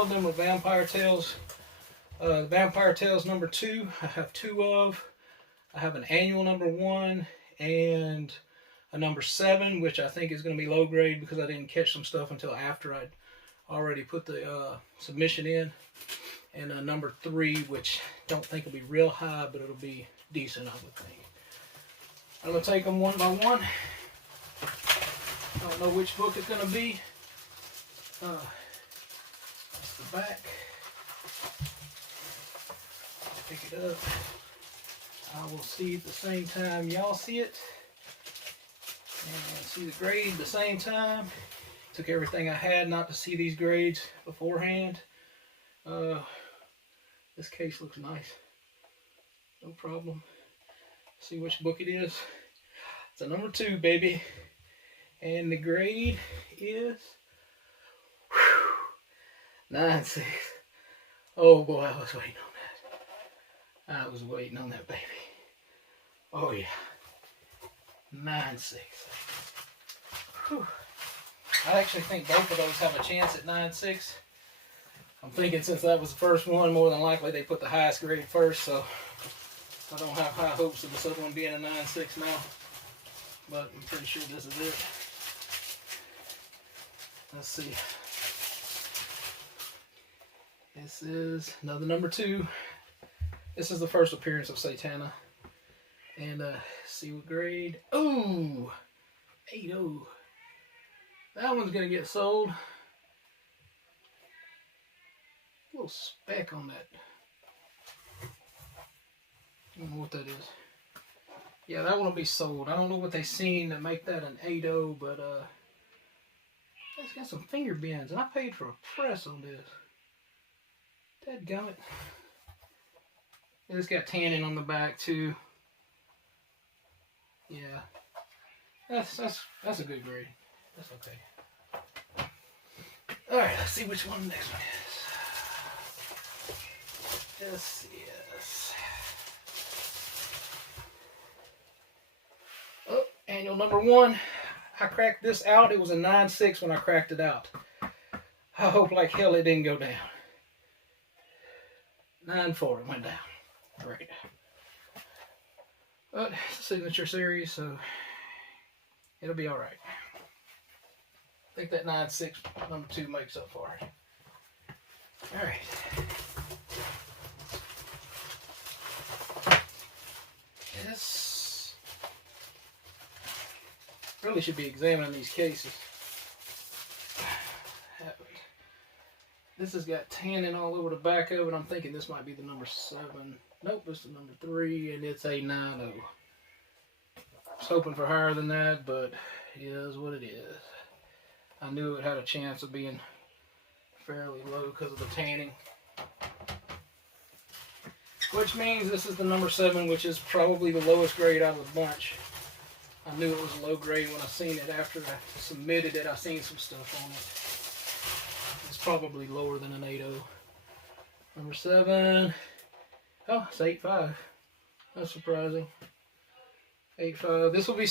All of them are Vampire Tales. Vampire Tales number 2, I have 2 of. I have an annual number 1 and a number 7, which I think is going to be low grade because I didn't catch some stuff until after I'd already put the submission in. And a number 3, which I don't think will be real high, but it'll be decent, I would think. I'm going to take them one by one. I don't know which book it's going to be. That's the back. Pick it up. I will see at the same time y'all see it. And see the grade at the same time. Took everything I had not to see these grades beforehand. This case looks nice. No problem. See which book it is. It's a number 2, baby. And the grade is 9.6. Oh boy, I was waiting on that. I was waiting on that, baby. Oh yeah. 9.6. Whew. I actually think both of those have a chance at 9.6. I'm thinking since that was the first one, more than likely they put the highest grade first, so I don't have high hopes of this other one being a 9.6 now. But I'm pretty sure this is it. Let's see. This is another number 2. This is the first appearance of Satana. And see what grade. Oh! 8.0. That one's going to get sold. A little speck on that. I don't know what that is. Yeah, that one will be sold. I don't know what they seen to make that an 8.0, but it's got some finger bends, and I paid for a press on this. Dadgummit. It's got tanning on the back too. Yeah, that's a good grade. That's okay. All right, let's see which one the next one is. This is annual number 1. I cracked this out. It was a 9.6 when I cracked it out. I hope like hell it didn't go down. 9.4 it went down. Right. But it's a signature series, so it'll be alright. I think that 9.6 number 2 makes up for it. Alright. This really should be examining these cases. This has got tanning all over the back of it. I'm thinking this might be the number 7. Nope, it's the number 3, and it's a 9.0. I was hoping for higher than that, but it is what it is. I knew it had a chance of being fairly low because of the tanning. Which means this is the number 7, which is probably the lowest grade out of the bunch. I knew it was a low grade when I seen it after I submitted it. I seen some stuff on it. It's probably lower than an 8.0. Number 7. Oh, it's 8.5. That's surprising. 8.5. This will be